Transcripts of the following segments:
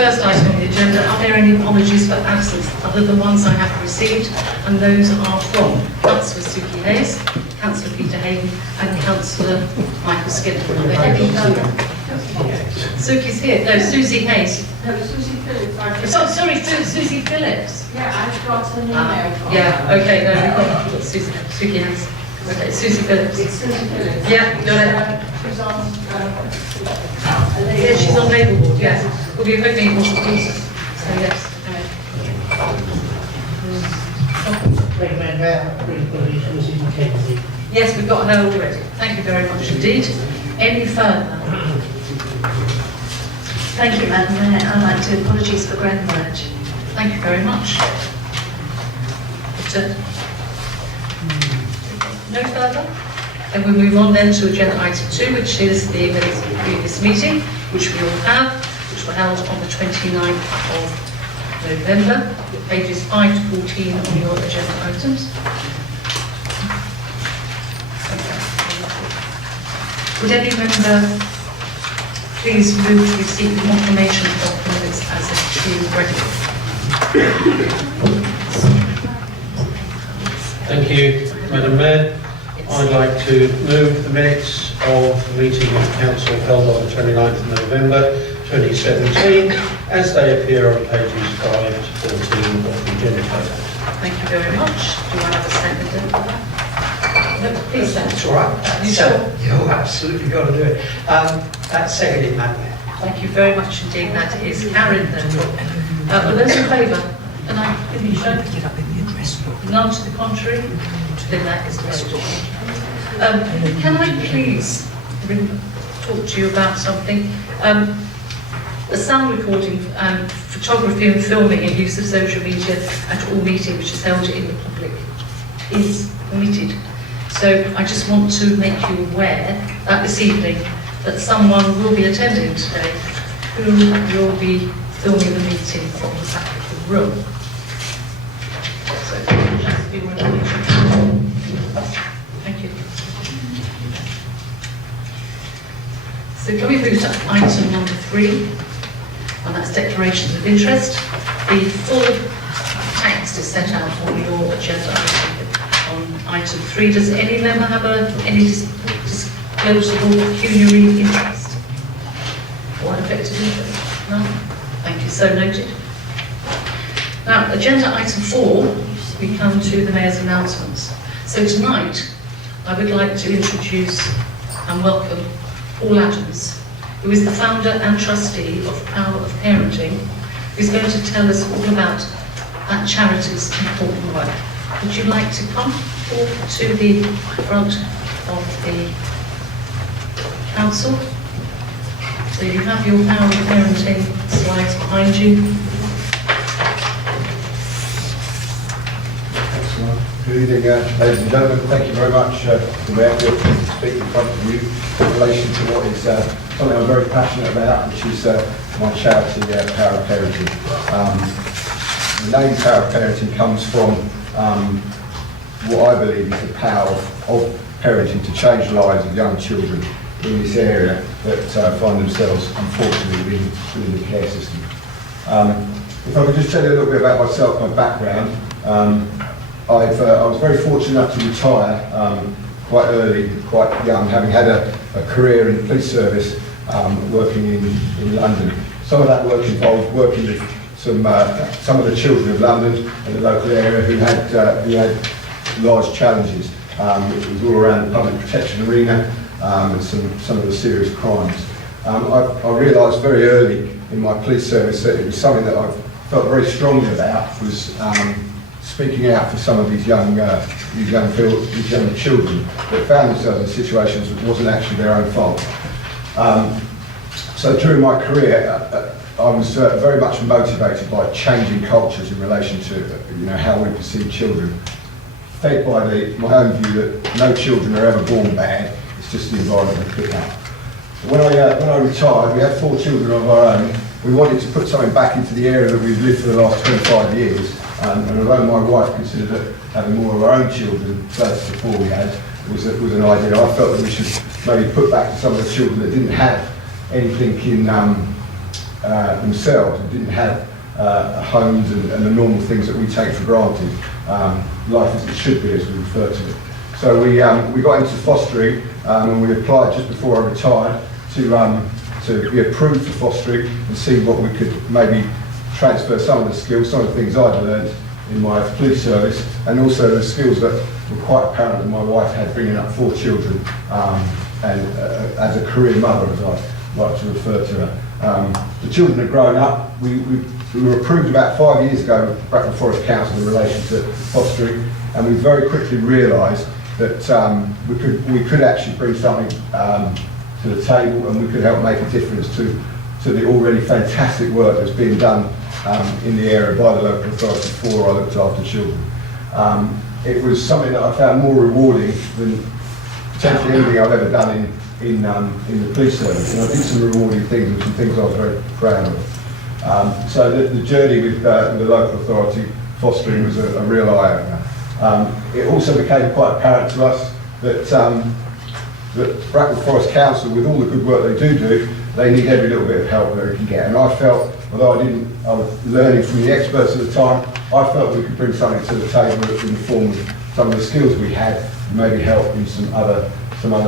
first item on the agenda. Are there any apologies for absence other than ones I have received? And those are from Councillor Suki Hayes, Councillor Peter Hayden and Councillor Michael Skinner. Are there any Suki's here. No, Susie Hayes. No, Susie Phillips. Sorry, Susie Phillips. Yeah, I've got an email from yeah, okay, no, we've got Susie Hayes. Okay, Susie Phillips. It's Susie Phillips. Yeah, got it. She's on... Yeah, she's on labour board, yes. We'll be hoping it was so yes. Yes, we've got her already. Thank you very much indeed. Any further? Thank you, Madam Mayor. I'd like to apologise for groundwork. Thank you very much. No further? Then we move on then to agenda item 2, which is the minutes of the previous meeting, which we all have, which were held on the 29th of November, pages 5 to 14 on your agenda items. Would any member please move to receive the confirmation of the minutes as being ready? Thank you, Madam Mayor. I'd like to move the minutes of the meeting of Council held on the 29th of November 2017 as they appear on pages 5 to 14 of the agenda packet. Thank you very much. Do I have a second for that? No, please, That's all right. You sure? You've absolutely got to do it. That's seconded, Madam Mayor. Thank you very much indeed. That is carried then. Are those in favour? Can I give you show? None to the contrary? Then that is carried. Can I please talk to you about something? The sound recording and photography and filming and use of social media at all meetings which is held in the public is permitted. So I just want to make you aware that this evening that someone will be attending today who will be filming the meeting from the back of the room. So just be reminded. Thank you. So can we move to item number 3, and that's declarations of interest. The full text is set out on your agenda item on item 3. Does any member have any disclosable pecuniary interest or unaffected interest? No? Thank you, so noted. Now, agenda item 4, we come to the Mayor's announcements. So tonight, I would like to introduce and welcome Paul Adams, who is the founder and trustee of Power of Parenting, who's going to tell us all about that charity's important work. Would you like to come to the front of the council? So you have your Power of Parenting slides behind you. Good evening, ladies and gentlemen. Thank you very much for the Mayor to speak in front of you in relation to what is something I'm very passionate about, which is my charity, Power of Parenting. The name Power of Parenting comes from what I believe is the power of parenting to change the lives of young children in this area that find themselves, unfortunately, within the care system. If I could just tell you a little bit about myself, my background. I was very fortunate enough to retire quite early, quite young, having had a career in the police service, working in London. Some of that work involved working with some of the children of London and the local area who had large challenges. It was all around the public protection arena and some of the serious crimes. I realised very early in my police service that it was something that I felt very strongly about, was speaking out for some of these young children that found themselves in situations that wasn't actually their own fault. So during my career, I was very much motivated by changing cultures in relation to how we perceive children, fed by my own view that no children are ever born bad. It's just the environment they pick up. When I retired, we had 4 children of our own. We wanted to put something back into the area that we've lived for the last 25 years. And although my wife considered that having more of our own children, first before we had, was an idea, I felt that we should maybe put back some of the children that didn't have anything themselves and didn't have homes and the normal things that we take for granted. Life as it should be, as we refer to it. So we got into fostering and we applied just before I retired to be approved for fostering and see what we could maybe transfer some of the skills, some of the things I'd learned in my police service, and also the skills that were quite apparent that my wife had, bringing up 4 children and as a career mother, as I like to refer to her. The children had grown up. We were approved about 5 years ago with Bracknell Forest Council in relation to fostering, and we very quickly realised that we could actually bring something to the table, and we could help make a difference to the already fantastic work that's being done in the area by the local authority for I looked after children. It was something that I found more rewarding than potentially anything I've ever done in the police service, and I did some rewarding things and some things I was very proud of. So the journey with the local authority fostering was a real eye-opener. It also became quite apparent to us that Bracknell Forest Council, with all the good work they do, they need every little bit of help that they can get. And I felt, although I was learning from the experts at the time, I felt we could bring something to the table that in the form of some of the skills we had, and maybe help in some other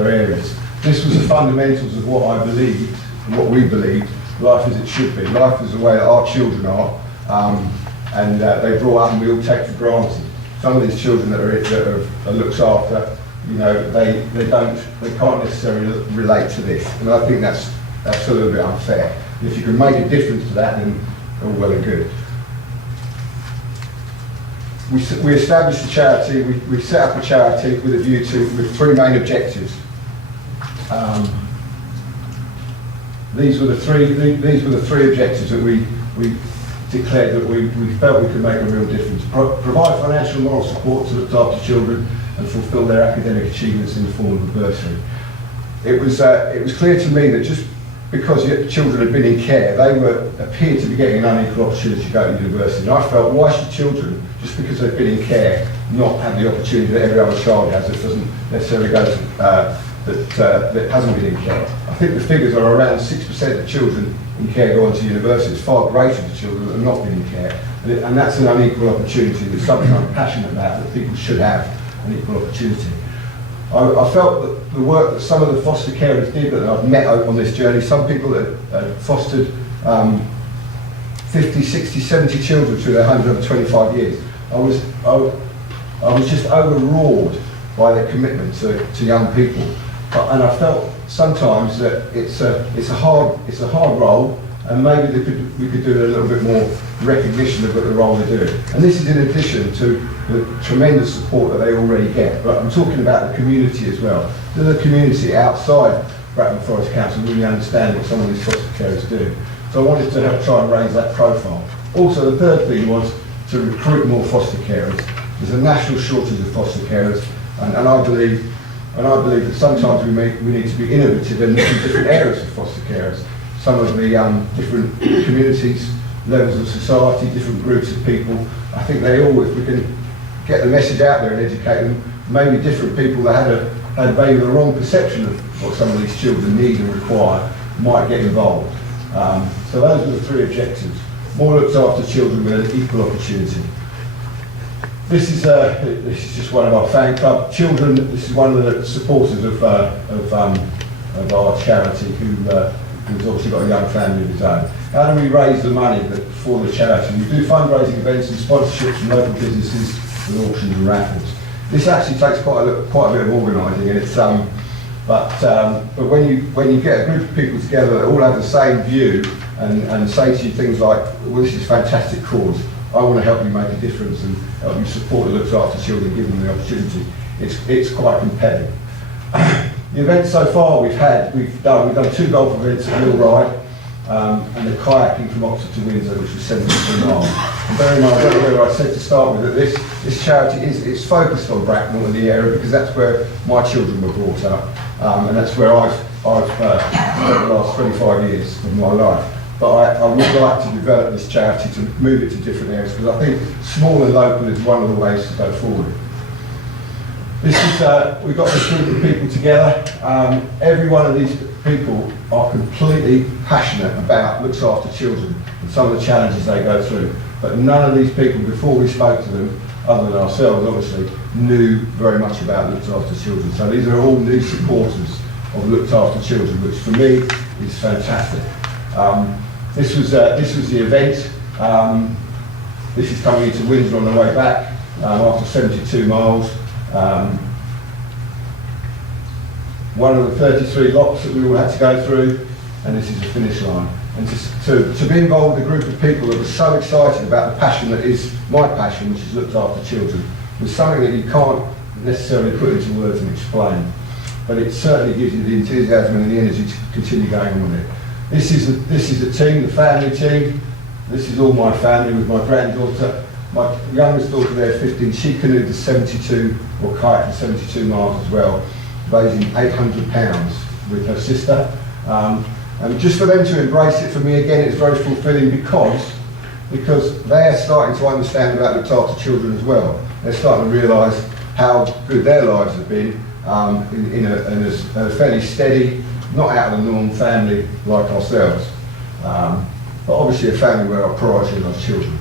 areas. This was the fundamentals of what I believed and what we believed life as it should be. Life is the way that our children are, and they grow up and we all take for granted. Some of these children that are looked after, you know, they can't necessarily relate to this, and I think that's a little bit unfair. And if you can make a difference to that, then all well and good. We established a charity. We set up a charity with a view with 3 main objectives. These were the three objectives that we declared that we felt we could make a real difference. Provide financial and moral support to look after children and fulfil their academic achievements in the form of a bursary. It was clear to me that just because children had been in care, they appeared to be getting an unequal opportunity to go to university. And I felt, why should children, just because they've been in care, not have the opportunity that every other child has that doesn't necessarily go to, that hasn't been in care? I think the figures are around 6% of children in care go on to university. It's far greater for children that have not been in care. And that's an unequal opportunity. It's something I'm passionate about, that people should have an equal opportunity. I felt that the work that some of the foster carers did that I've met on this journey, some people that had fostered 50, 60, 70 children through their 125 years, I was just overawed by their commitment to young people. And I felt sometimes that it's a hard role, and maybe we could do a little bit more recognition of the role they do. And this is in addition to the tremendous support that they already get. But I'm talking about the community as well. Do the community outside Bracknell Forest Council really understand what some of these foster carers do? So I wanted to help try and raise that profile. Also, the third thing was to recruit more foster carers. There's a national shortage of foster carers, and I believe that sometimes we need to be innovative and look in different areas of foster carers. Some of the different communities, levels of society, different groups of people. I think if we can get the message out there and educate them, maybe different people that had maybe the wrong perception of what some of these children need and require might get involved. So those are the 3 objectives. More looked after children with an equal opportunity. This is just one of our fan club children. This is one of the supporters of our charity who's obviously got a young family of his own. How do we raise the money for the charity? We do fundraising events and sponsorships from local businesses with auctions and raffles. This actually takes quite a bit of organising, and it's but when you get a group of people together that all have the same view and say to you things like, well, this is a fantastic cause, I want to help you make a difference and help you support the looks after children, give them the opportunity. It's quite compelling. The events so far we've done 2 golf events at Mill Ride and the kayaking from Oxford to Windsor, which was 72 miles. And bear in mind, I don't know whether I said to start with that this charity is focused on Bracknell and the area because that's where my children were brought up, and that's where I've spent the last 25 years of my life. But I would like to develop this charity to move it to different areas because I think small and local is one of the ways to go forward. This is, we've got this group of people together. Every one of these people are completely passionate about looks after children and some of the challenges they go through. But none of these people, before we spoke to them, other than ourselves obviously, knew very much about looked after children. So these are all new supporters of looked after children, which for me is fantastic. This was the event. This is coming into Windsor on the way back after 72 miles. One of the 33 lots that we all had to go through, and this is the finish line. And to be involved with a group of people that were so excited about the passion that is my passion, which is looked after children, was something that you can't necessarily put into words and explain. But it certainly gives you the enthusiasm and the energy to continue going on with it. This is the team, the family team. This is all my family with my granddaughter. My youngest daughter there, 15, she canoed the 72, or kayaked the 72 miles as well, raising £800 with her sister. And just for them to embrace it, for me again, it's very fulfilling because they are starting to understand about looked after children as well. They're starting to realise how good their lives have been in a fairly steady, not out of the norm family like ourselves. But obviously a family where our priority is our children.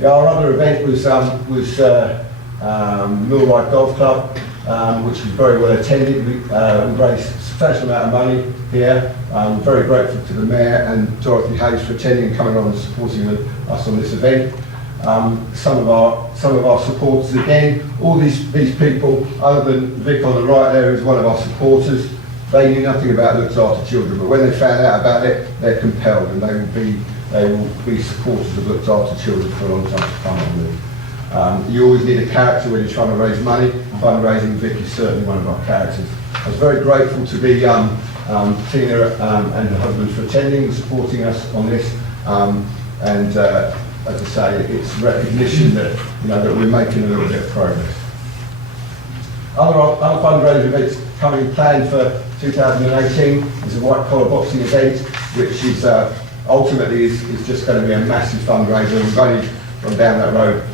Yeah, our other event was Millwright Golf Club, which was very well attended. We raised a substantial amount of money here. I'm very grateful to the Mayor and Dorothy Hayes for attending and coming on and supporting us on this event. Some of our supporters again, all these people, other than Vic on the right there, who's one of our supporters, they knew nothing about looked after children, but when they found out about it, they're compelled and they will be supporters of looked after children for a long time to come, I believe. You always need a character when you're trying to raise money. Fundraising, Vic is certainly one of our characters. I was very grateful to be Tina and her husband for attending and supporting us on this. As I say, it's recognition that that we're making a little bit of progress. Other fundraising events planned for 2018 is a white collar boxing event, which is ultimately is just going to be a massive fundraiser. We've only gone down that road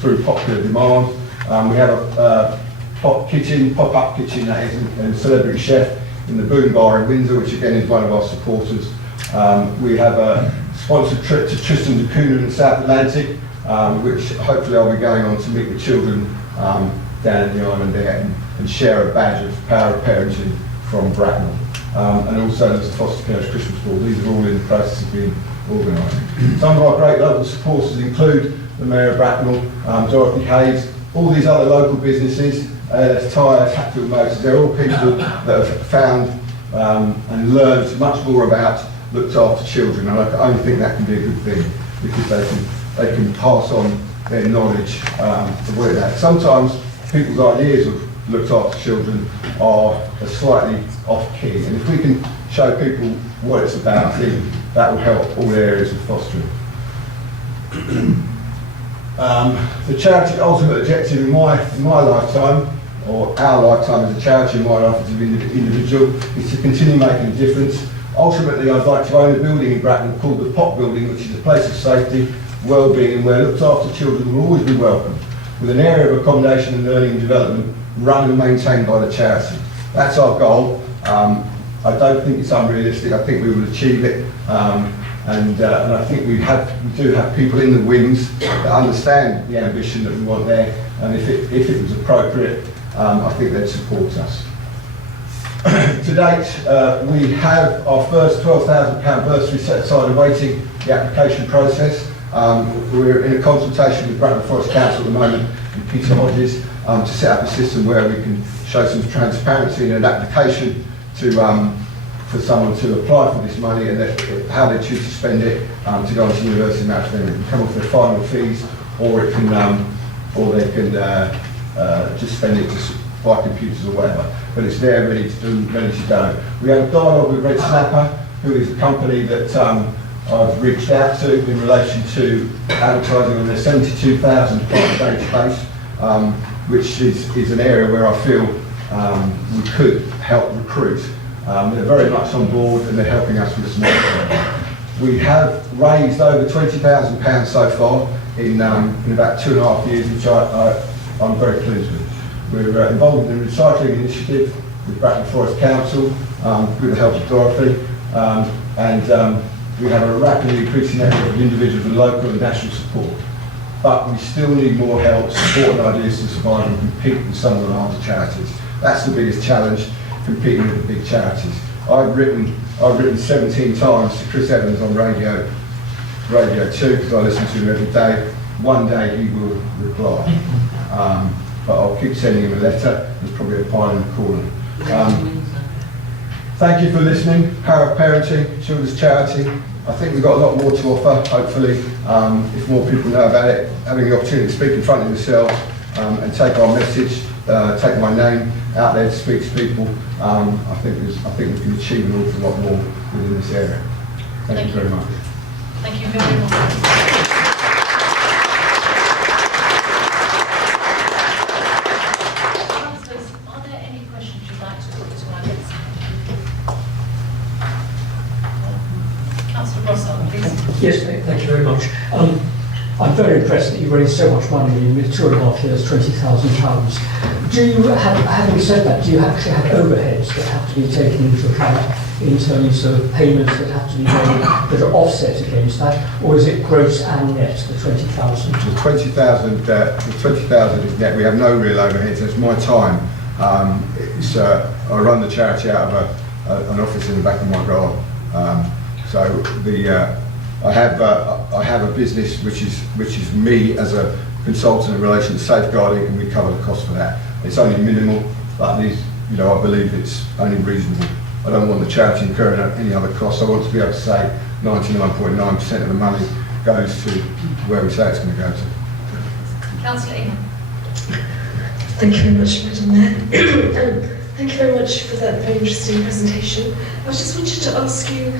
through popular demand. We have a pop-up kitchen that is, and celebrity chef in the Boom Bar in Windsor, which again is one of our supporters. We have a sponsored trip to Tristan da Cunha in the South Atlantic, which hopefully I'll be going on to meet the children down in the island there and share a badge of power of parenting from Bracknell. And also there's the Foster Carers Christmas Ball. These are all in the process of being organised. Some of our great local supporters include the Mayor of Bracknell, Dorothy Hayes, all these other local businesses, Tyres, Hatfield Motors. They're all people that have found and learned much more about looked after children, and I only think that can be a good thing because they can pass on their knowledge to where that. Sometimes people's ideas of looked after children are slightly off key, and if we can show people what it's about, I think that will help all areas of fostering. The charity ultimate objective in my lifetime, or our lifetime as a charity, in my life as an individual, is to continue making a difference. Ultimately, I'd like to own a building in Bracknell called the Pop Building, which is a place of safety, well-being, and where looked after children will always be welcome, with an area of accommodation and learning and development run and maintained by the charity. That's our goal. I don't think it's unrealistic. I think we will achieve it. And I think we do have people in the wings that understand the ambition that we want there, and if it was appropriate, I think they'd support us. To date, we have our first £12,000 bursary set aside awaiting the application process. We're in a consultation with Bracknell Forest Council at the moment and Peter Hodges to set up a system where we can show some transparency in an application for someone to apply for this money and how they choose to spend it to go on to university match. Then it can come off their final fees, or it can, or they can just spend it to buy computers or whatever. But it's there, ready to do, ready to go. We have a dialogue with Red Snapper, who is a company that I've reached out to in relation to advertising on their 72,000 client database, which is an area where I feel we could help recruit. They're very much on board and they're helping us with some effort. We have raised over £20,000 so far in about 2.5 years, which I'm very pleased with. We're involved in the recycling initiative, with Bracknell Forest Council, with the help of Dorothy, and we have a rapidly increasing network of individuals with local and national support. But we still need more help, support and ideas to survive and compete with some of the larger charities. That's the biggest challenge, competing with the big charities. I've written 17 times to Chris Evans on Radio 2, because I listen to him every day. One day he will reply. But I'll keep sending him a letter. There's probably a pile in the corner. Thank you for listening. Power of Parenting, Children's Charity. I think we've got a lot more to offer, hopefully, if more people know about it. Having the opportunity to speak in front of yourselves and take our message, take my name out there to speak to people, I think we can achieve an awful lot more within this area. Thank you very much. Thank you very much. Councillors, are there any questions you'd like to put to our guests? Councillor Rossall, please. Yes, thank you very much. I'm very impressed that you raised so much money in 2.5 years, £20,000. Do you, having said that, do you actually have overheads that have to be taken into account in terms of payments that have to be made that are offset against that, or is it gross and net, the 20,000? The 20,000 is net. We have no real overheads. It's my time. I run the charity out of an office in the back of my garden. I have a business which is me as a consultant in relation to safeguarding, and we cover the cost for that. It's only minimal, but I believe it's only reasonable. I don't want the charity incurring any other costs. I want to be able to say 99.9% of the money goes to where we say it's going to go to. Councillor Ingham. Thank you very much, Madam Mayor. Thank you very much for that very interesting presentation. I just wanted to ask you,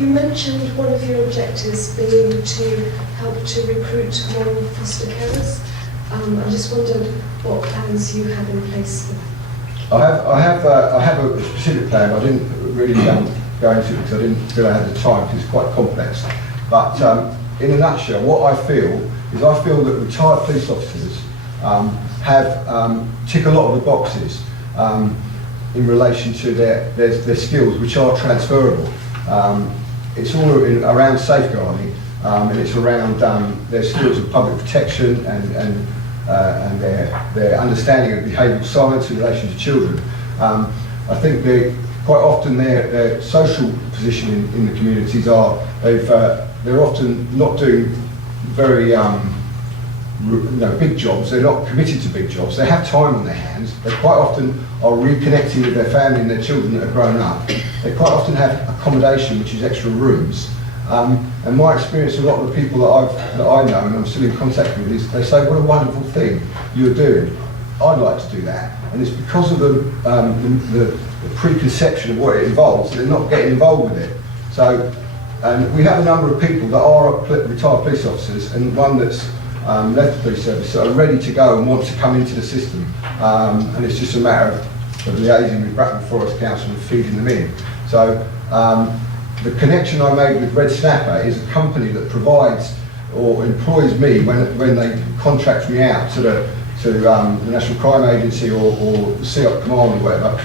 you mentioned one of your objectives being to help to recruit more foster carers. I just wondered what plans you have in place for that. I have a specific plan, but I didn't really go into it because I didn't feel I had the time, because it's quite complex. But in a nutshell, what I feel that retired police officers tick a lot of the boxes in relation to their skills, which are transferable. It's all around safeguarding, and it's around their skills of public protection and their understanding of behavioural science in relation to children. I think quite often their social position in the communities they're often not doing very big jobs. They're not committed to big jobs. They have time on their hands. They quite often are reconnecting with their family and their children that are grown up. They quite often have accommodation, which is extra rooms. And my experience with a lot of the people that I know and I'm still in contact with is they say, what a wonderful thing you're doing. I'd like to do that. And it's because of the preconception of what it involves that they're not getting involved with it. So, and we have a number of people that are retired police officers, and one that's left the police service that are ready to go and want to come into the system. And it's just a matter of liaising with Bracknell Forest Council and feeding them in. So the connection I made with Red Snapper is a company that provides or employs me when they contract me out to the National Crime Agency or the CEOP Command or whatever,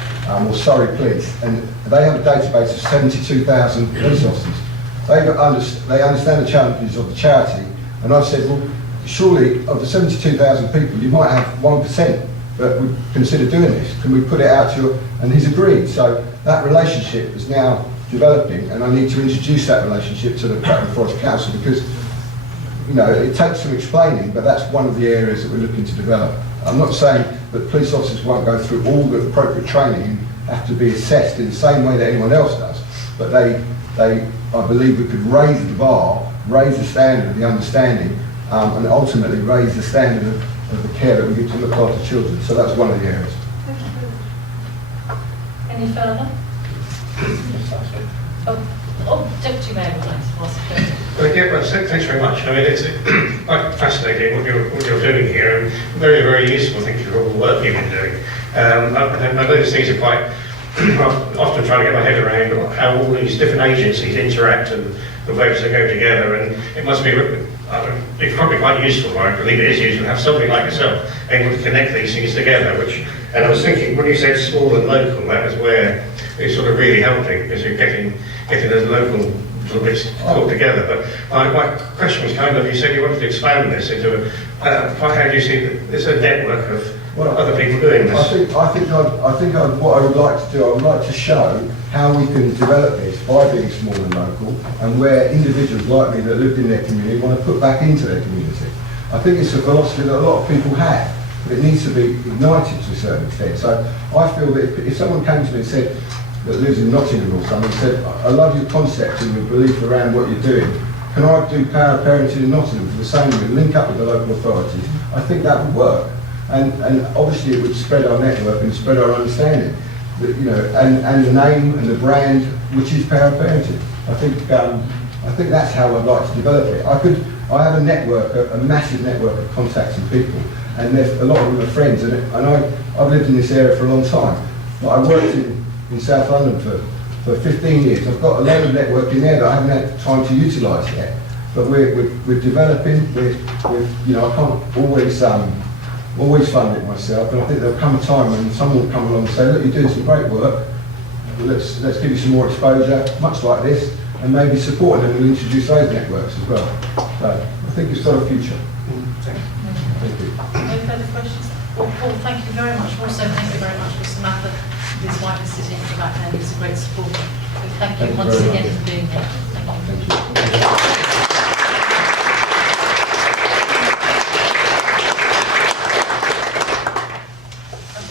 or Surrey Police, and they have a database of 72,000 police officers. They understand the challenges of the charity, and I've said, well, surely of the 72,000 people, you might have 1% that would consider doing this. Can we put it out to you? And he's agreed. So that relationship is now developing, and I need to introduce that relationship to the Bracknell Forest Council because, it takes some explaining, but that's one of the areas that we're looking to develop. I'm not saying that police officers won't go through all the appropriate training and have to be assessed in the same way that anyone else does, but I believe we could raise the bar, raise the standard of the understanding, and ultimately raise the standard of the care that we give to look after children. So that's one of the areas. Thank you very much. Any further? Deputy Mayor would like to ask a question. Thanks very much. I mean, it's quite fascinating what you're doing here, and very, very useful. Thank you for all the work you've been doing. I know these things are quite often trying to get my head around how all these different agencies interact and the ways they go together, and it must be it's probably quite useful, I believe it is useful, to have somebody like yourself able to connect these things together, which And I was thinking, when you said small and local, that was where it's sort of really helping, because you're getting those local little bits pulled together. But my question was kind of, you said you wanted to expand this into how do you see that there's a network of other people doing this? I think what I would like to do, I would like to show how we can develop this by being small and local, and where individuals like me that lived in their community want to put back into their community. I think it's a philosophy that a lot of people have, but it needs to be ignited to a certain extent. So I feel that if someone came to me and said, that lives in Nottingham or something, said, I love your concept and your belief around what you're doing, can I do power parenting in Nottingham for the same and link up with the local authorities? I think that would work. And obviously it would spread our network and spread our understanding. But, you know, and the name and the brand, which is power parenting. I think that's how I'd like to develop it. I have a network, a massive network of contacts and people, and a lot of them are friends, and I've lived in this area for a long time. But I worked in South London for 15 years. I've got a load of network in there that I haven't had time to utilise yet. But we're developing. You know, I can't always fund it myself, and I think there'll come a time when someone will come along and say, look, you're doing some great work. Let's give you some more exposure, much like this, and maybe support them and we'll introduce those networks as well. So I think it's got a future. Thank you. No further questions? Well, Paul, thank you very much. Also, thank you very much for Samantha. His wife is sitting at the back there. He's a great supporter. So thank you once again for being here. Thank you.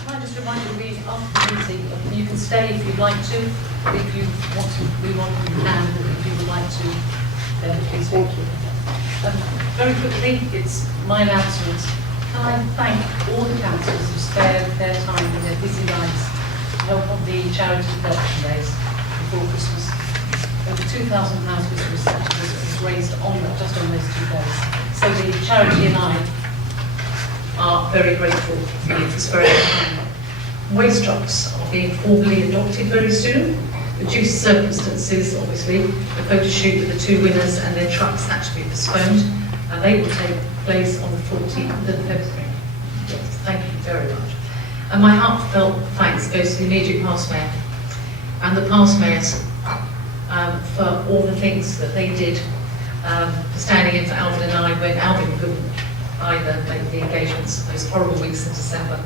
Can I just remind you, after the meeting, you can stay if you'd like to. If you want to move on, you can. If you would like to, please. Thank you. Very quickly, it's my announcement. Can I thank all the councillors who spared their time in their busy lives to help on the charity collection days before Christmas. Over £2,000 was raised just on those 2 days. So the charity and I are very grateful for this very time. Waste trucks are being formally adopted very soon. Due to circumstances, obviously, the photo shoot with the 2 winners and their trucks had to be postponed, and they will take place on the 14th of February. Yes, thank you very much. And my heartfelt thanks goes to the immediate past mayor and the past mayors for all the things that they did for standing in for Alvin and I when Alvin couldn't either make the engagements those horrible weeks in December.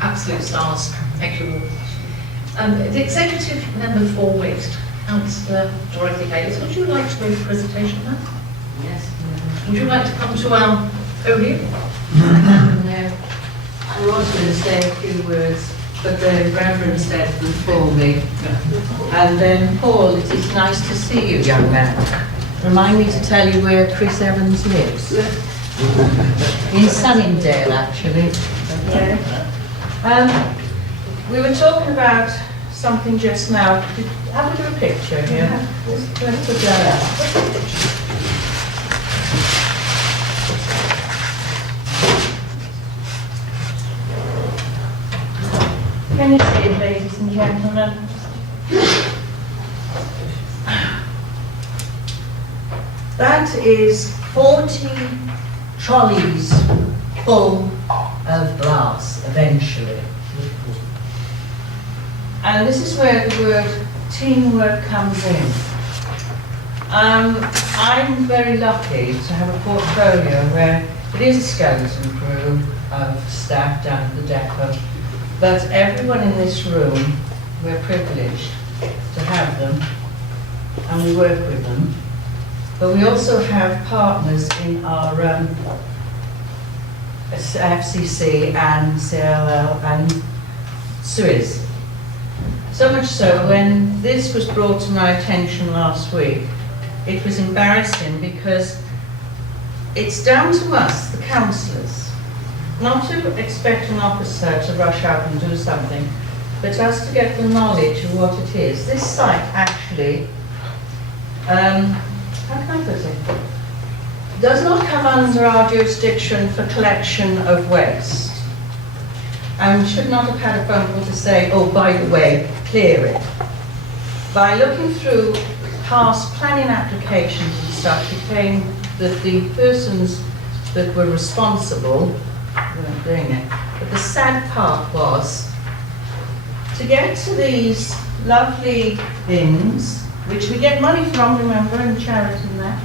Absolute stars. Thank you all. The Executive Member for Waste, Councillor Dorothy Hayes, would you like to make a presentation now? Yes. Would you like to come to our podium? No. I was going to say a few words, but the Reverend said them for me. And then, Paul, it is nice to see you, young man. Remind me to tell you where Chris Evans lives. In Sunningdale, actually. Okay. We were talking about something just now. Have we got a picture here? Let's put that out. Can you see it, ladies and gentlemen? That is 40 trolleys full of glass, eventually. And this is where the word teamwork comes in. I'm very lucky to have a portfolio where it is a skeleton crew of staff down at the depot, but everyone in this room, we're privileged to have them, and we work with them. But we also have partners in our FCC and CLL and Suez. So much so, when this was brought to my attention last week, it was embarrassing because it's down to us, the councillors, not to expect an officer to rush out and do something, but us to get the knowledge of what it is. This site actually, how can I put it, does not come under our jurisdiction for collection of waste. And should not have had a phone call to say, oh, by the way, clear it. By looking through past planning applications and stuff, it came that the persons that were responsible weren't doing it. But the sad part was to get to these lovely bins, which we get money from, remember, in charity and that,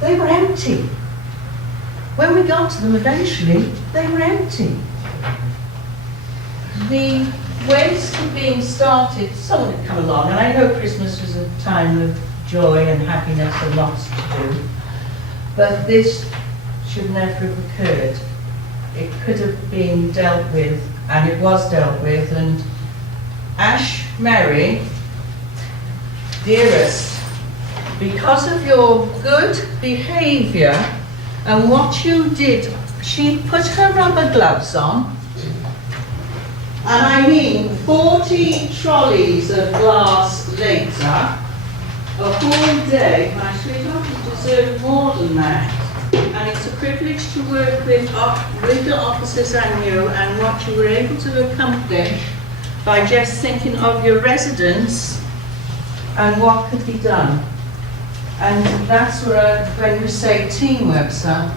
they were empty. When we got to them eventually, they were empty. The waste had been started, someone had come along, and I know Christmas was a time of joy and happiness and lots to do, but this should never have occurred. It could have been dealt with, and it was dealt with, and Ash Mary, dearest, because of your good behaviour and what you did, she put her rubber gloves on, and I mean 40 trolleys of glass later, a whole day. My sweetheart, you deserve more than that. And it's a privilege to work with the officers and you, and what you were able to accomplish by just thinking of your residents and what could be done. And that's where, when you say teamwork, sir,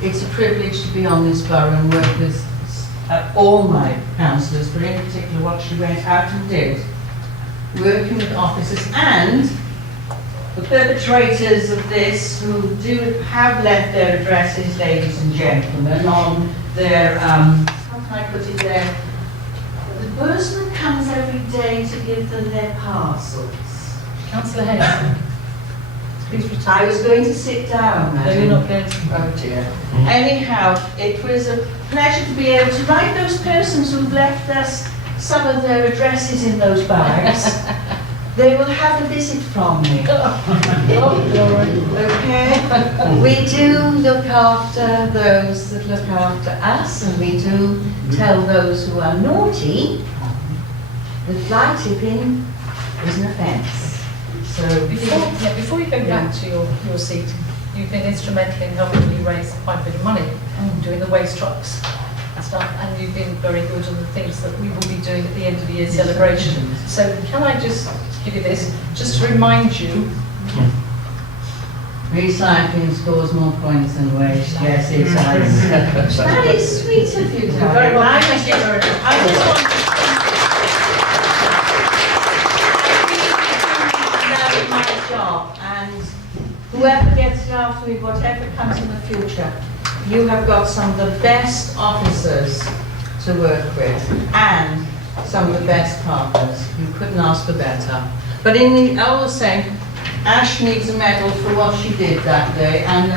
it's a privilege to be on this borough and work with all my councillors, but in particular what she went out and did, working with officers and the perpetrators of this who have left their addresses, ladies and gentlemen, on their, how can I put it there? The person that comes every day to give them their parcels. Councillor Hayes. Please retire. I was going to sit down, No, madam. you're not going to. Oh dear. Anyhow, it was a pleasure to be able to write those persons who've left us some of their addresses in those bags. They will have a visit from me. Okay? We do look after those that look after us, and we do tell those who are naughty that fly tipping is an offence. So Before you go back to your seat, you've been instrumental in helping me raise quite a bit of money doing the waste trucks and stuff, and you've been very good on the things that we will be doing at the end of the year celebration. So can I just give you this, just to remind you? recycling scores more points than waste. Yes, it does. That is sweet of you, darling. Very well. Thank you very much. I just want to my job, and whoever gets it after me, whatever comes in the future, you have got some of the best officers to work with and some of the best partners. You couldn't ask for better. But I was saying, Ash needs a medal for what she did that day, and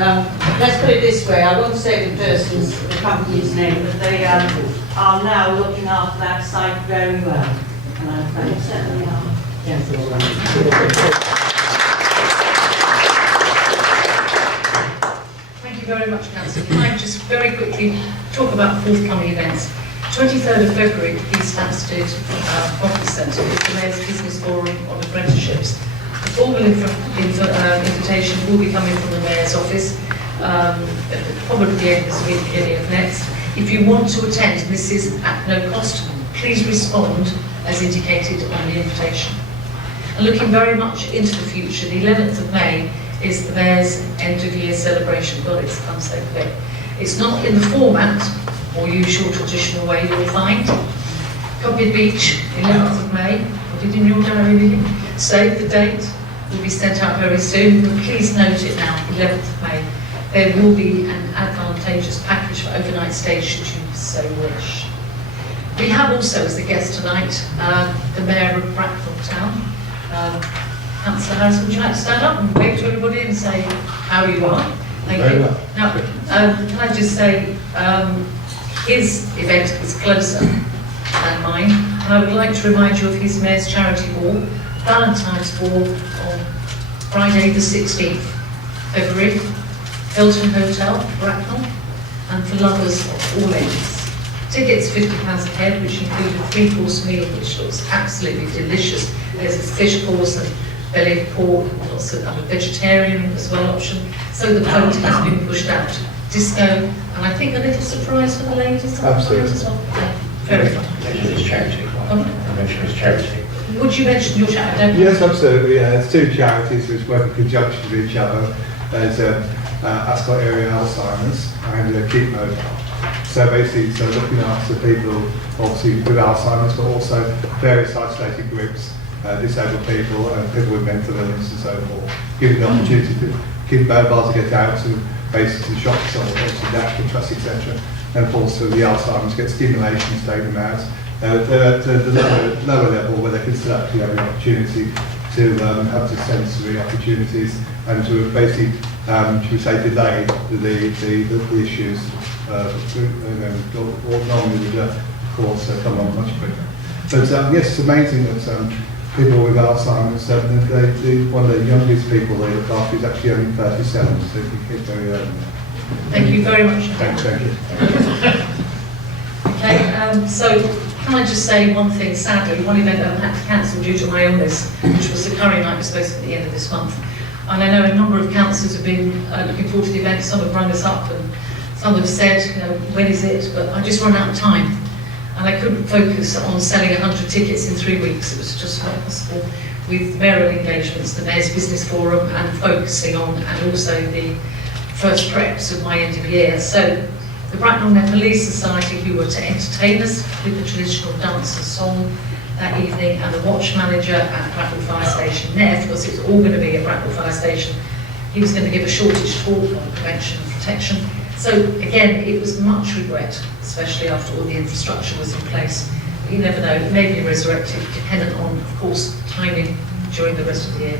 let's put it this way, I won't say the the company's name, but they are now looking after that site very well. And I certainly are. Thank you very much, Councillor. Can I just very quickly talk about forthcoming events? 23rd of February, the East Hampstead Conference Centre is the Mayor's Business Forum on Apprenticeships. The formal invitation will be coming from the Mayor's office, probably the end of this week, beginning of next. If you want to attend, this is at no cost, please respond as indicated on the invitation. And looking very much into the future, the 11th of May is the Mayor's end of year celebration. God, it's come so quick. It's not in the format or usual traditional way you'll find. Copied Beach, 11th of May. Put it in your diary, will you? Save the date. Will be sent out very soon, but please note it now, 11th of May. There will be an advantageous package for overnight stay should you so wish. We have also, as a guest tonight, the Mayor of Bracknell Town. Councillor Harrison, would you like to stand up and wave to everybody and say how you are? Thank Very you. well. Now, can I just say, his event is closer than mine, and I would like to remind you of his Mayor's Charity Ball, Valentine's Ball, on Friday the 16th February, Hilton Hotel, Bracknell, and for lovers of all ages. Tickets £50 a head, which include a 3-course meal, which looks absolutely delicious. There's a fish course and belly of pork, and also a vegetarian as well option. So the boat has been pushed out. Disco, and I think a little surprise for the ladies. Absolutely. As well. Very fun. It's charity. I mentioned it's charity. Would you mention your charity? Yes, absolutely. It's two charities which work in conjunction with each other. There's Ascot Area Alzheimer's and Keep Mobile. So basically, so looking after people obviously with Alzheimer's, but also various isolated groups, disabled people and people with mental illness and so forth, giving the opportunity to keep mobile to get out to basically shops or to national trust, etc. And also the Alzheimer's get stimulation to take them out. They're at the lower level where they can still actually have the opportunity to have the sensory opportunities and to basically, should we say, delay the issues. Normally would, of course, come on much quicker. But yes, it's amazing that people with Alzheimer's, one of the youngest people they look after is actually only 37, so you keep very early. Thank you very much. Thank you. Okay, so can I just say one thing? Sadly, one event I had to cancel due to my illness, which was the curry night, was supposed to be at the end of this month. And I know a number of councillors have been looking forward to the event. Some have rung us up and some have said, you know, when is it? But I just run out of time. And I couldn't focus on selling 100 tickets in 3 weeks. It was just not possible with mayoral engagements, the Mayor's Business Forum, and focusing on, and also the first preps of my end of year. So the Bracknell Police Society, who were to entertain us with the traditional dance and song that evening, and the watch manager at Bracknell Fire Station, Nev, because it was all going to be at Bracknell Fire Station, he was going to give a shortage talk on prevention and protection. So again, it was much regret, especially after all the infrastructure was in place. But you never know, it may be resurrected, dependent on, of course, timing during the rest of the year.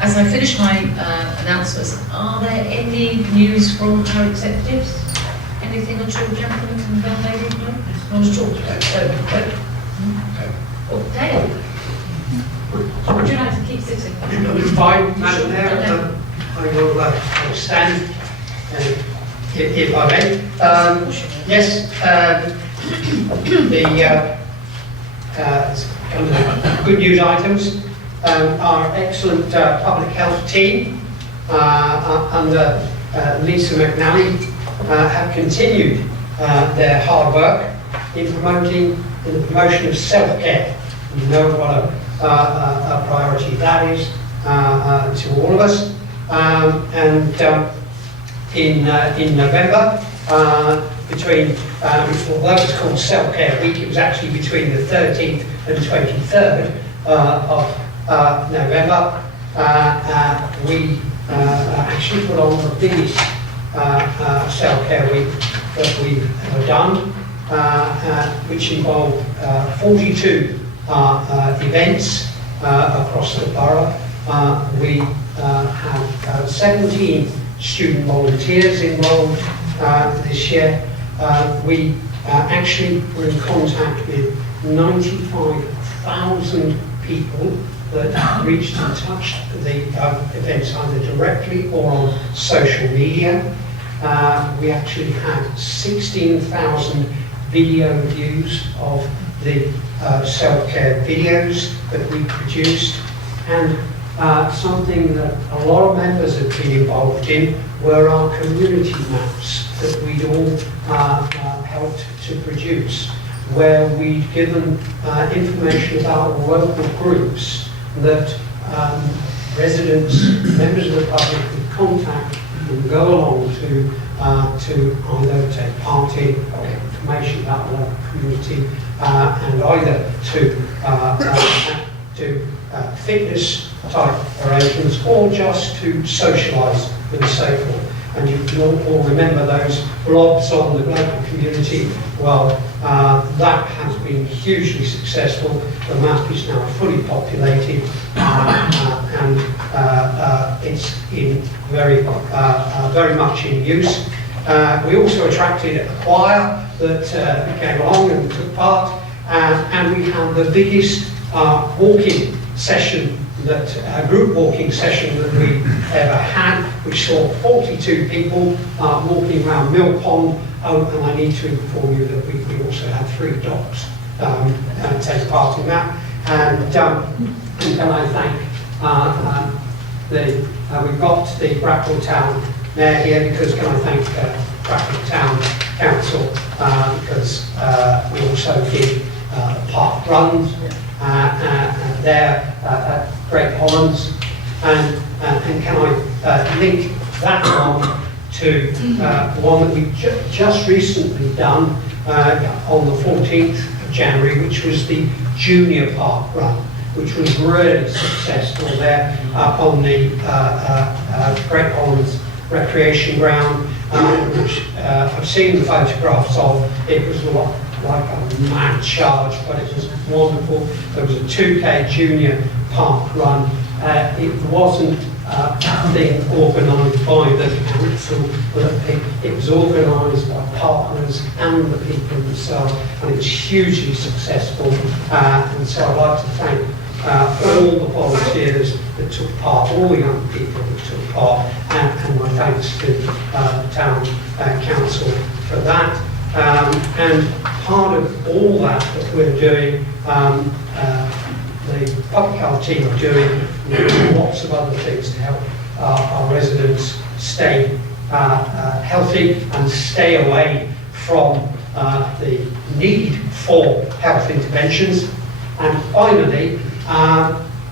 As I finish my announcements, are there any news from our executives? Anything at all, gentlemen and young ladies? No? Not at all. Oh, Dale. Would you like to keep sitting? It's fine, Madam Mayor. I will stand if I may. Yes, the good news items. Our excellent public health team under Lisa McNally have continued their hard work in the promotion of self-care. You know what a priority that is to all of us. In November, although it's called Self-Care Week, it was actually between the 13th and 23rd of November. We actually put on the biggest self-care week that we've ever done, which involved 42 events across the borough. We have 17 student volunteers involved this year. We actually were in contact with 95,000 people that reached and touched the events either directly or on social media. We actually had 16,000 video views of the self-care videos that we produced, and something that a lot of members have been involved in were our community maps that we'd all helped to produce, where we'd given information about local groups that residents, members of the public could contact and go along to either take part in or get information about the local community, and either to do fitness type arrangements or just to socialise and so forth. And you can all remember those blogs on the local community. Well, that has been hugely successful. The map is now fully populated, and it's in very much in use. We also attracted a choir that came along and took part, and we had the biggest walking session, group walking session that we ever had, which saw 42 people walking around Mill Pond. Oh, and I need to inform you that we also had 3 dogs take part in that. And can I thank we've got the Bracknell Town Mayor here, because can I thank Bracknell Town Council, because we also did park runs there at Great Hollands, and can I link that on to one that we just recently done on the 14th of January, which was the Junior Park Run, which was really successful there up on the Great Hollands Recreation Ground, which I've seen the photographs of. It was like a mad charge, but it was wonderful. There was a 2K Junior Park Run. It wasn't being organised by the council, but it was organised by partners and the people themselves, and it was hugely successful. And so I'd like to thank all the volunteers that took part, all the young people that took part, and my thanks to the town council for that. And part of all that we're doing, the public health team are doing lots of other things to help our residents stay healthy and stay away from the need for health interventions. And finally,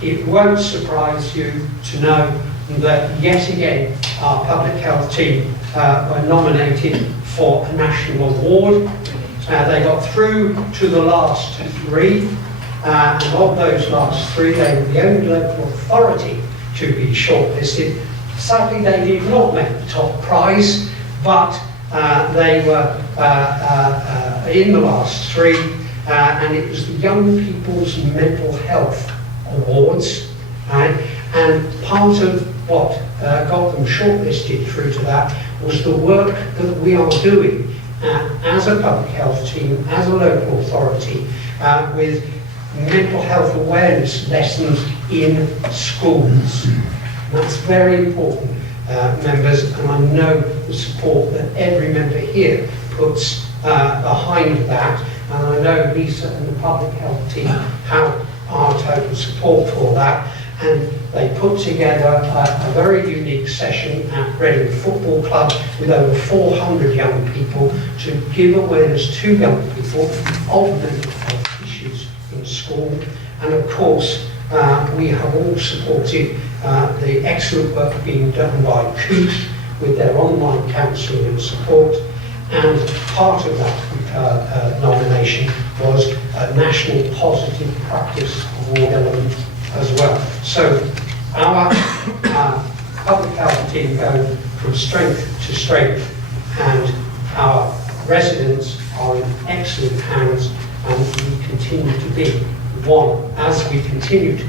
it won't surprise you to know that yet again our public health team were nominated for a national award. They got through to the last 3, and of those last 3 they were the only local authority to be shortlisted. Sadly they did not make the top prize, but they were in the last 3, and it was the Young People's Mental Health Awards, and part of what got them shortlisted through to that was the work that we are doing as a public health team, as a local authority, with mental health awareness lessons in schools. And that's very important, members, and I know the support that every member here puts behind that, and I know Lisa and the public health team have our total support for that. And they put together a very unique session at Reading Football Club with over 400 young people to give awareness to young people of mental health issues in school. And of course, we have all supported the excellent work being done by COOT with their online counselling and support. And part of that nomination was a national positive practice award element as well. So our public health team go from strength to strength, and our residents are in excellent hands, and we continue to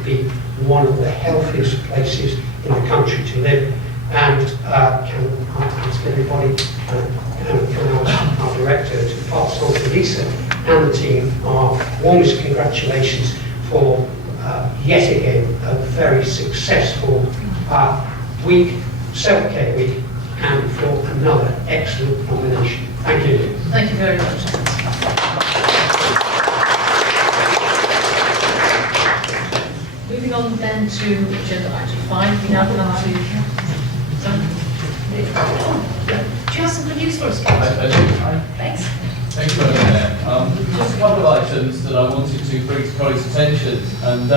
be one of the healthiest places in the country to live. And can I ask everybody, can ask our director to pass on to Lisa and the team our warmest congratulations for yet again a very successful week, self-care week, and for another excellent nomination. Thank you. Thank you very much. Moving on then to agenda item 5, we now come to... Do you have some good news for us, Kate? I do. Thanks. Thank you, Madam Mayor. Just a couple of items that I wanted to bring to colleagues' attention, and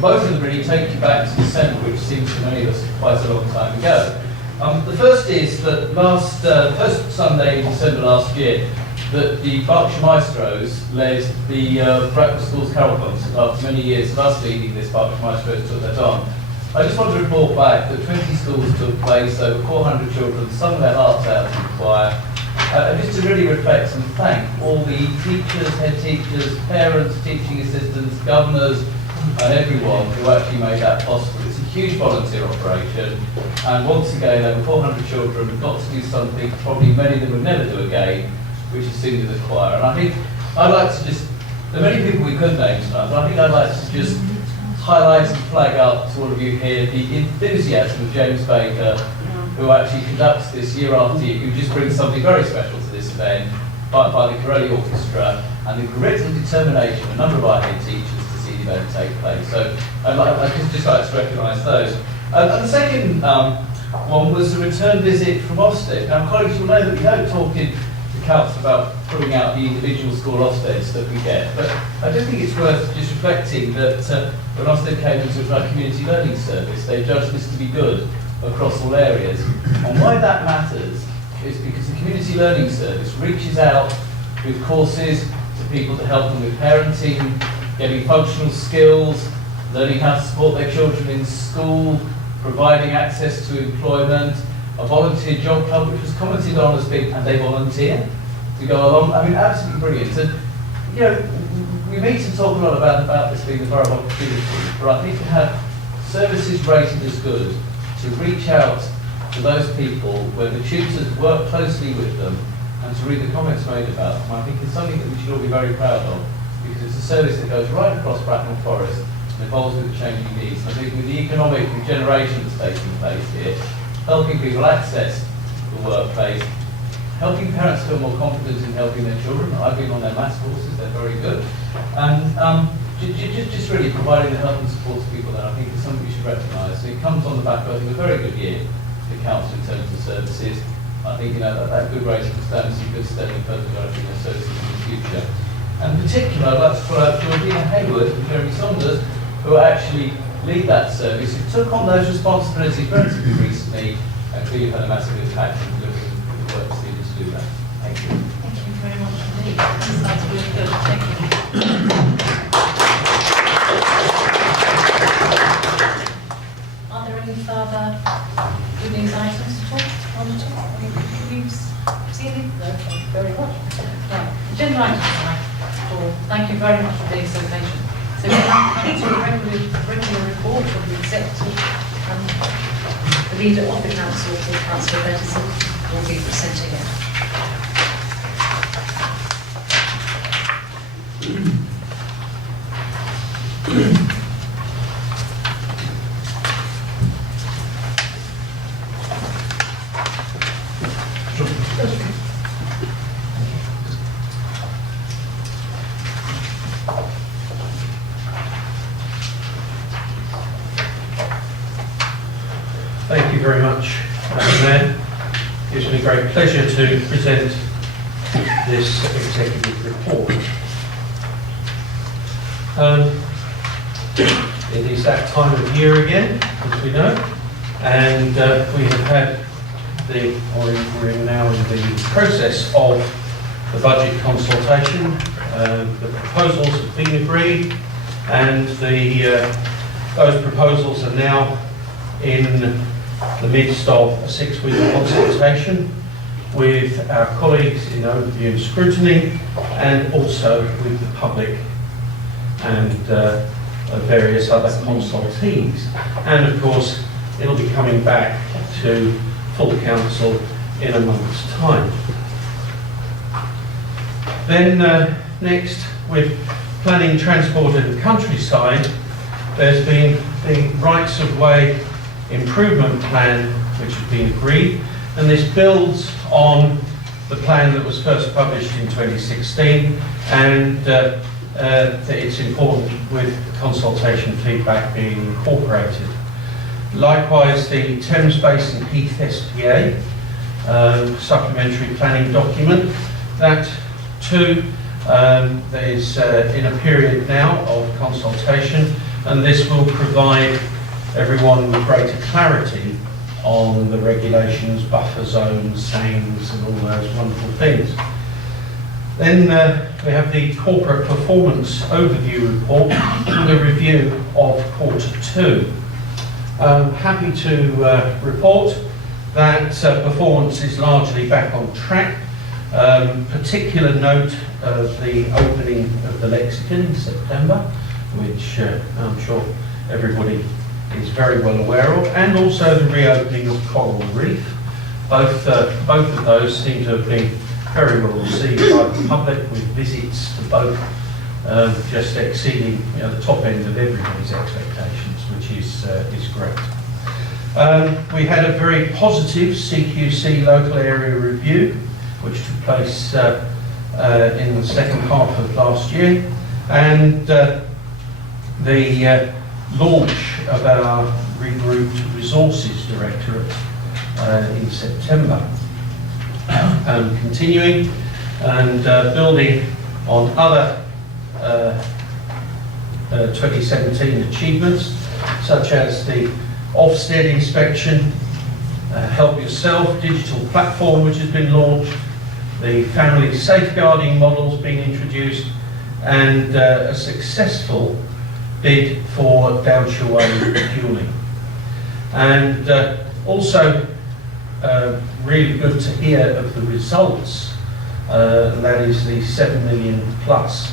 both of them really take you back to December, which seems to many of us quite a long time ago. The first is that first Sunday in December last year, that the Berkshire Maestros led the Bracknell Schools Carol Concert. After many years of us leading this, Berkshire Maestros took that on. I just want to report back that 20 schools took place, over 400 children sung their hearts out in the choir. Just to really reflect and thank all the teachers, head teachers, parents, teaching assistants, governors, and everyone who actually made that possible. It's a huge volunteer operation, and once again, over 400 children got to do something probably many of them would never do again, which is sing to the choir. And I think I'd like to just, there are many people we could name tonight, but I think I'd like to just highlight and flag up to all of you here the enthusiasm of James Baker, who actually conducts this year after year, who just brings something very special to this event, by the Corelli Orchestra, and the grit and determination of a number of our head teachers to see the event take place. So I'd just like to recognise those. And the second one was a return visit from Ofsted. Now, colleagues will know that we don't talk in the council about putting out the individual school Ofsteds that we get, but I do think it's worth just reflecting that when Ofsted came into our community learning service, they judged this to be good. across all areas. And why that matters is because the Community Learning Service reaches out with courses to people to help them with parenting, getting functional skills, learning how to support their children in school, providing access to employment, a volunteer job club which was commented on as being, and they volunteer to go along. I mean, absolutely brilliant. And, you know, we meet and talk a lot about this being the borough of opportunity, but I think to have services rated as good, to reach out to those people where the tutors work closely with them and to read the comments made about them, I think is something that we should all be very proud of, because it's a service that goes right across Bracknell Forest and evolves with the changing needs. And I think with the economic regeneration that's taking place here, helping people access the workplace, helping parents feel more confident in helping their children. I've been on their maths courses, they're very good. And just really providing the help and support to people there, I think is something we should recognise. So it comes on the back of, I think, a very good year for the council in terms of services. I think, you know, that good rating stands in good stead in further developing their services in the future. And in particular, I'd like to call out Georgina Hayward and Jeremy Saunders, who actually lead that service, who took on those responsibilities relatively recently and clearly had a massive impact in delivering the work that's needed to do that. Thank you. Thank you very much indeed. That's really good. Thank you. Are there any further good news items to talk on at all? Any good news? See any? No, thank you very much. Right. Agenda item tonight. Thank you very much for being so patient. So we're now coming to a regular report of the executive and the leader of the council, Councillor Edison, will be presenting it. Thank you very much, Madam Mayor. It gives me great pleasure to present this executive report. It is that time of year again, as we know, and we have had we're now in the process of the budget consultation. The proposals have been agreed, and those proposals are now in the midst of a 6-week consultation with our colleagues in overview and scrutiny, and also with the public and various other consultees. And of course, it'll be coming back to full council in a month's time. Then next, with planning, transport and countryside, there's been the rights of way improvement plan which has been agreed, and this builds on the plan that was first published in 2016, and it's important with consultation feedback being incorporated. Likewise, the Thames Basin Heath SPA supplementary planning document, that too is in a period now of consultation, and this will provide everyone with greater clarity on the regulations, buffer zones, SANGs and all those wonderful things. Then we have the corporate performance overview report and a review of Q2. I'm happy to report that performance is largely back on track. Particular note of the opening of the Lexicon in September, which I'm sure everybody is very well aware of, and also the reopening of Coral Reef. Both of those seem to have been very well received by the public, with visits to both just exceeding the top end of everybody's expectations, which is great. We had a very positive CQC local area review, which took place in the second half of last year, and the launch of our regrouped resources directorate in September. Continuing and building on other 2017 achievements, such as the Ofsted inspection Help Yourself digital platform which has been launched, the family safeguarding model's been introduced, and a successful bid for Downshire Way fuelling. And also really good to hear of the results, and that is the 7 million plus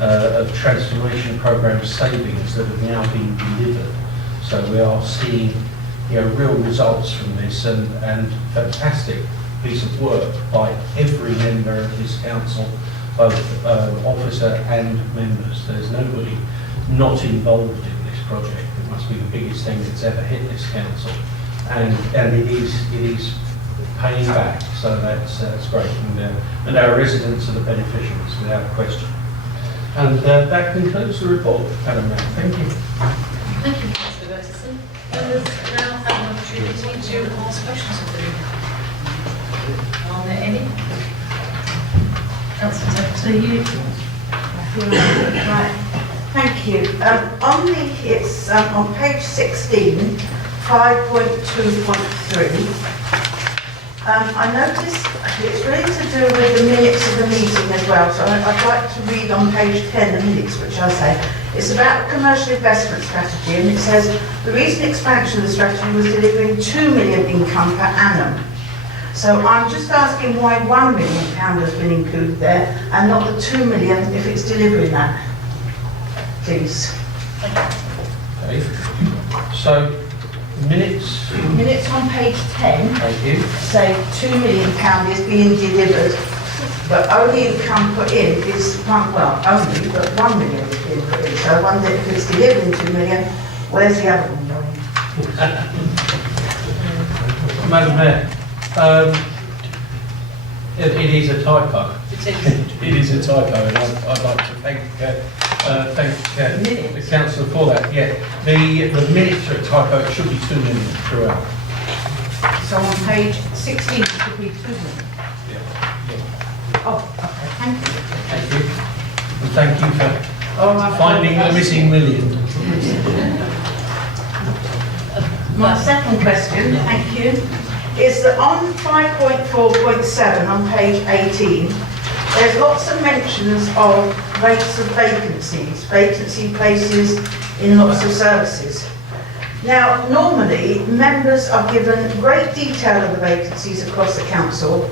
of transformation programme savings that have now been delivered. So we are seeing real results from this, and fantastic piece of work by every member of this council, both officer and members. There's nobody not involved in this project. It must be the biggest thing that's ever hit this council, and it is paying back. So that's great, and our residents are the beneficiaries without question. And that concludes the report, Madam Mayor. Thank you. Thank you, Councillor Bertison. Members now have an opportunity to ask questions of the leader. Are there any? Councillor Secretary, you. Right. Thank you. It's on page 16, 5.2.3. I noticed it's really to do with the minutes of the meeting as well, so I'd like to read on page 10 the minutes, which I say. It's about the commercial investment strategy, and it says the recent expansion of the strategy was delivering 2 million income per annum. So I'm just asking why £1 million has been included there and not the 2 million if it's delivering that, please. Okay. So minutes. Minutes on page 10 Thank you. say £2 million is being delivered, but only income put in is £1 million is being put in. So I wonder if it's delivering 2 million, where's the other one going? Madam Mayor, it is a typo. It is a typo, and I'd like to thank the councillor for that. Yeah, the minutes are a typo. It should be 2 million throughout. So on page 16 it should be 2 million. Yeah. Oh, okay, thank you. Thank you. And thank you for finding the missing million. My second question, thank you, is that on 5.4.7 on page 18, there's lots of mentions of rates of vacancies, vacancy places in lots of services. Now, normally, members are given great detail of the vacancies across the council,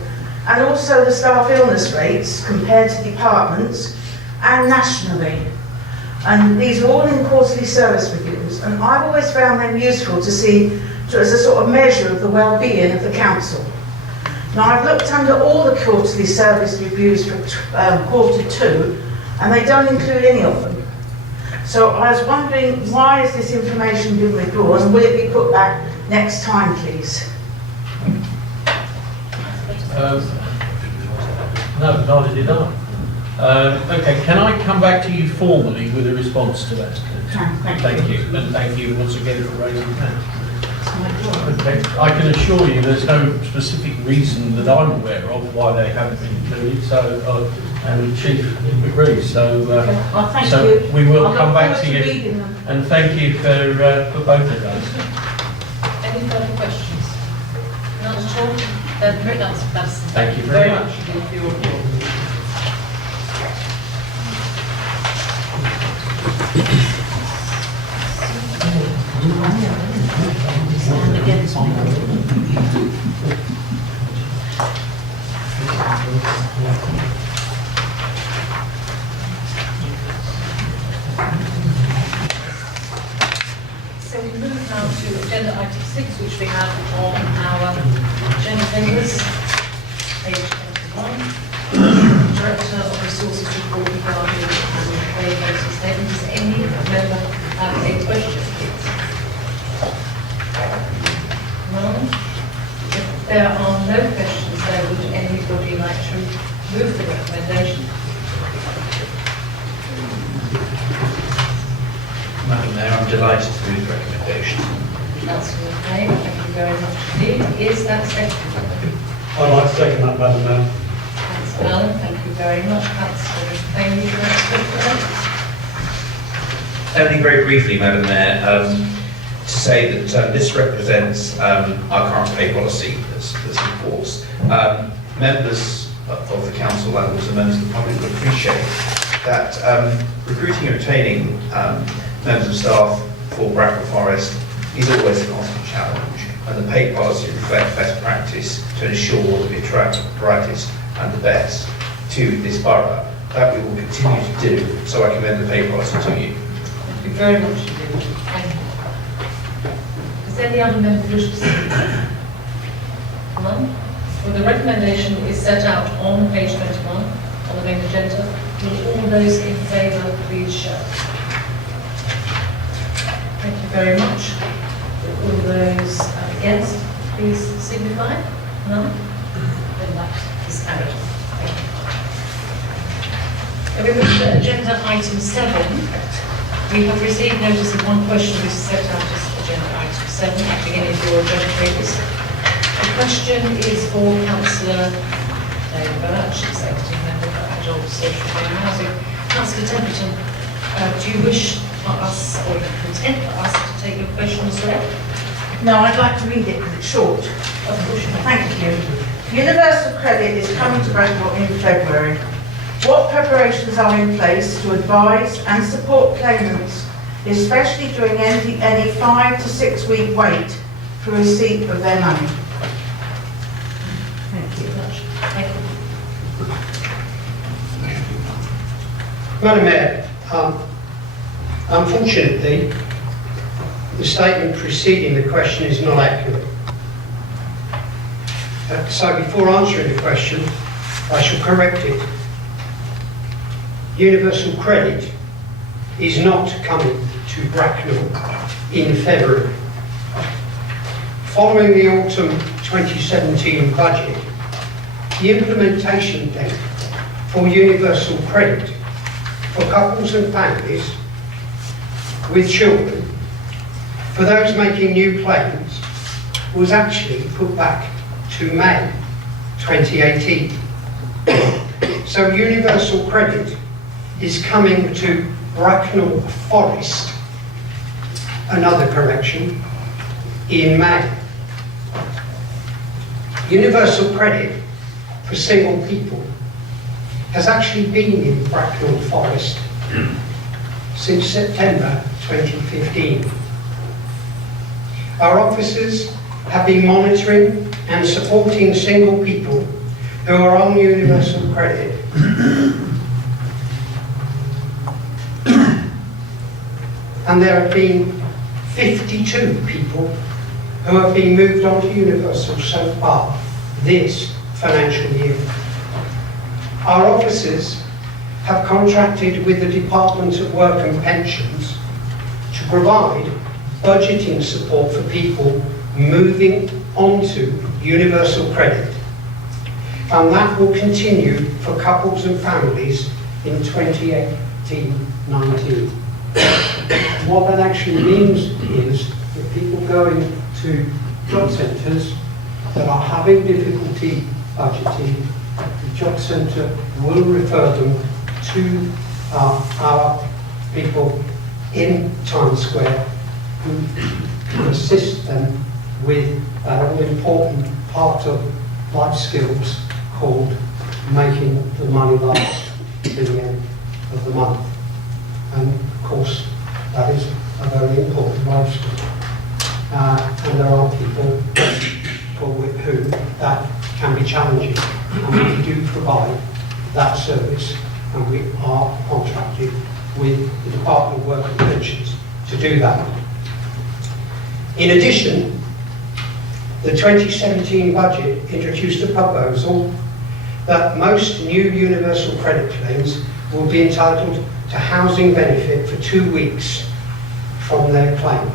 and also the staff illness rates compared to departments and nationally. And these are all in quarterly service reviews, and I've always found them useful to see as a sort of measure of the well-being of the council. Now, I've looked under all the quarterly service reviews for Q2, and they don't include any of them. So I was wondering, why is this information being withdrawn, and will it be put back next time, please? No, neither did I. Okay, can I come back to you formally with a response to that? Thank you, and thank you once again for raising that. Okay, I can assure you there's no specific reason that I'm aware of why they haven't been included, so, and the Chief agrees, so, Thank so you. we will I'll come look back to forward you, reading them. and thank you for both of those. Any further questions? Not at all? Then that's Thank you very much. for your report. Stand against me. So we move now to agenda item 6, which we have on our agenda papers. Page 21. Director of Resources report regarding employee voting statement. Does any member have a question, please? None? If there are no questions, then would anybody like to move the recommendation? Madam Mayor, I'm delighted to move the recommendation. Councillor Kane, thank you very much indeed. Is that seconded? I'd like to second that, Madam Mayor. Councillor Allen, thank you very much. Councillor Kane, would you like to speak for that? Only very briefly, Madam Mayor, to say that this represents our current pay policy that's in force. Members of the council and also members of the public will appreciate that recruiting and retaining members of staff for Bracknell Forest is always a constant challenge, and the pay policy reflects best practice to ensure that we attract the brightest and the best to this borough. That we will continue to do, so I commend the pay policy to you. Thank you very much indeed. Thank you. Is there any other member who wishes to speak? None? Well, the recommendation is set out on page 21 on the main agenda. Will all those in favour please show? Thank you very much. Will all those against please signify? None? Then that is carried. Thank you. We move to agenda item 7. We have received notice of one question which is set out as agenda item 7 at the beginning of your agenda papers. The question is for Councillor David Birch, Executive Member for Adult Social and Housing. Councillor Templeton, do you wish for us, or you content for us, to take your question as well? No, I'd like to read it because it's short. Of course you can. Thank you. Universal Credit is coming to Bracknell in February. What preparations are in place to advise and support claimants, especially during any 5 to 6 week wait for receipt of their money? Thank you very much. Thank you. Madam Mayor, unfortunately, the statement preceding the question is not accurate. So before answering the question, I shall correct it. Universal Credit is not coming to Bracknell in February. Following the autumn 2017 budget, the implementation date for Universal Credit for couples and families with children, for those making new claims, was actually put back to May 2018. So Universal Credit is coming to Bracknell Forest, another correction, in May. Universal Credit for single people has actually been in Bracknell Forest since September 2015. Our officers have been monitoring and supporting single people who are on Universal Credit and there have been 52 people who have been moved on to Universal so far this financial year. Our officers have contracted with the Department of Work and Pensions to provide budgeting support for people moving onto Universal Credit, and that will continue for couples and families in 2018-19. What that actually means is that people going to job centres that are having difficulty budgeting, the job centre will refer them to our people in Times Square who assist them with that all-important part of life skills called making the money last to the end of the month. And of course, that is a very important life skill. And there are people for whom that can be challenging. And we do provide that service, and we are contracted with the Department of Work and Pensions to do that. In addition, the 2017 budget introduced a proposal that most new Universal Credit claims will be entitled to housing benefit for 2 weeks from their claim.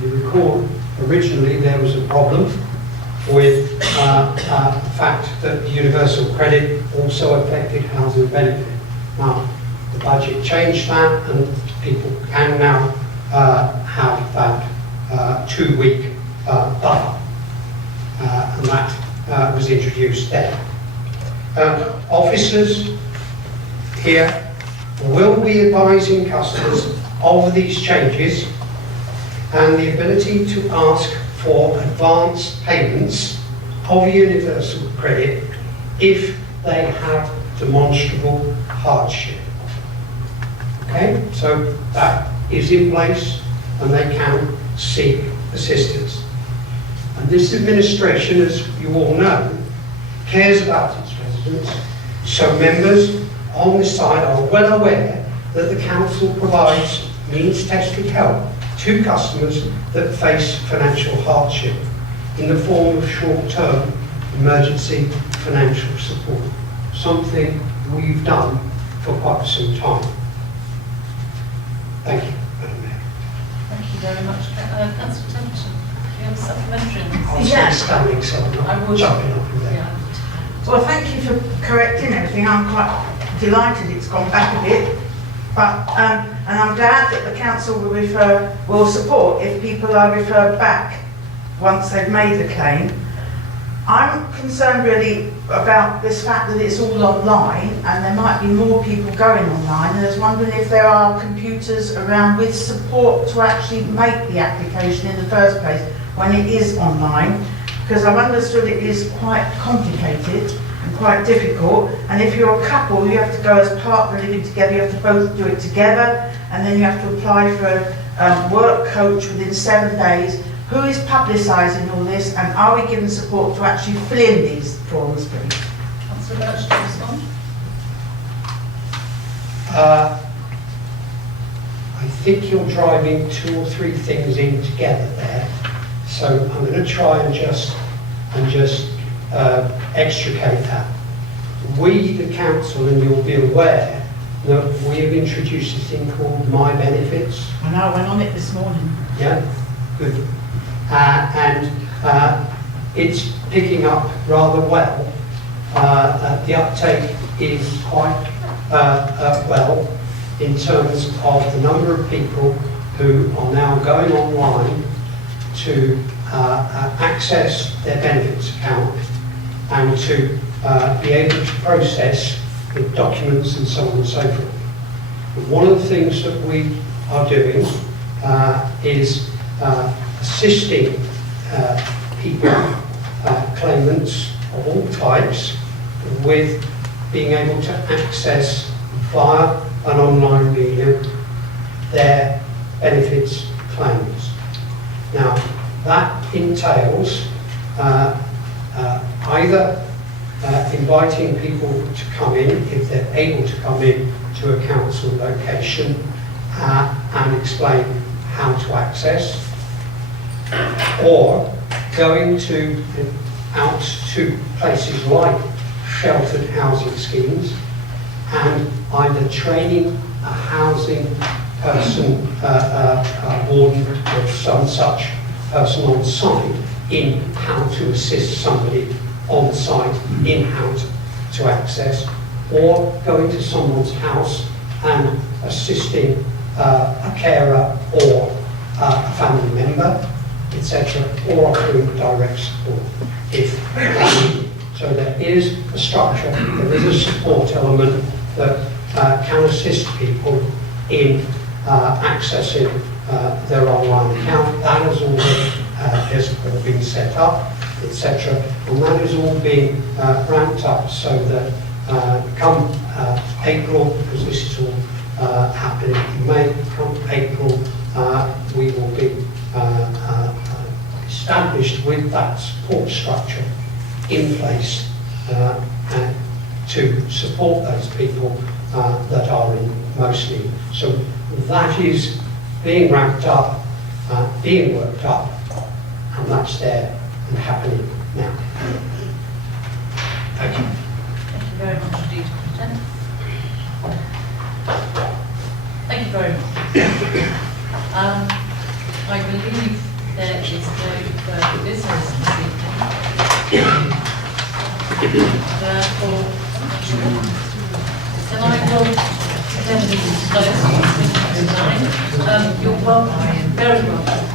You recall, originally there was a problem with the fact that Universal Credit also affected housing benefit. Now, the budget changed that, and people can now have that 2 week buffer, and that was introduced there. Officers here will be advising customers of these changes, and the ability to ask for advance payments of universal credit if they have demonstrable hardship. Okay, so that is in place and they can seek assistance. And this administration, as you all know, cares about its residents, so members on this side are well aware that the council provides means-tested help to customers that face financial hardship in the form of short-term emergency financial support, something we've done for quite some time. Thank you, Madam Mayor. Thank you very much. Councillor Templeton, do you have a supplementary? I'll stay standing so I'm not jumping up and down. Yeah. Well, thank you for correcting everything. I'm quite delighted it's gone back a bit. But, and I'm glad that the council will support if people are referred back once they've made the claim. I'm concerned really about this fact that it's all online and there might be more people going online, and I was wondering if there are computers around with support to actually make the application in the first place when it is online, because I've understood it is quite complicated and quite difficult, and if you're a couple you have to go as partner living together, you have to both do it together, and then you have to apply for a work coach within 7 days. Who is publicising all this, and are we given support to actually fill in these forms, please? Councillor Birch, to respond? I think you're driving 2 or 3 things in together there, so I'm going to try and just extricate that. We, the council, and you'll be aware that we have introduced a thing called My Benefits. I know, I went on it this morning. Yeah, good. And it's picking up rather well. The uptake is quite well in terms of the number of people who are now going online to access their benefits account and to be able to process the documents and so on and so forth. But one of the things that we are doing is assisting people, claimants of all types, with being able to access via an online medium their benefits claims. Now, that entails either inviting people to come in, if they're able to come in to a council location and explain how to access, or going out to places like sheltered housing schemes and either training a housing person, warden or some such person on site in how to assist somebody on site in how to access, or going to someone's house and assisting a carer or a family member, etc., or offering direct support if needed. So there is a structure, there is a support element that can assist people in accessing their online account. That has all been set up, etc., and that is all being ramped up so that come April, because this is all happening in May, come April, we will be established with that support structure in place to support those people that are in most need. So that is being ramped up, being worked up, and that's there and happening now. Thank you. Thank you very much indeed, Lieutenant. Thank you very much. I believe there is no further business this evening. Therefore, can I call the meeting closed at 9? You're welcome, very welcome.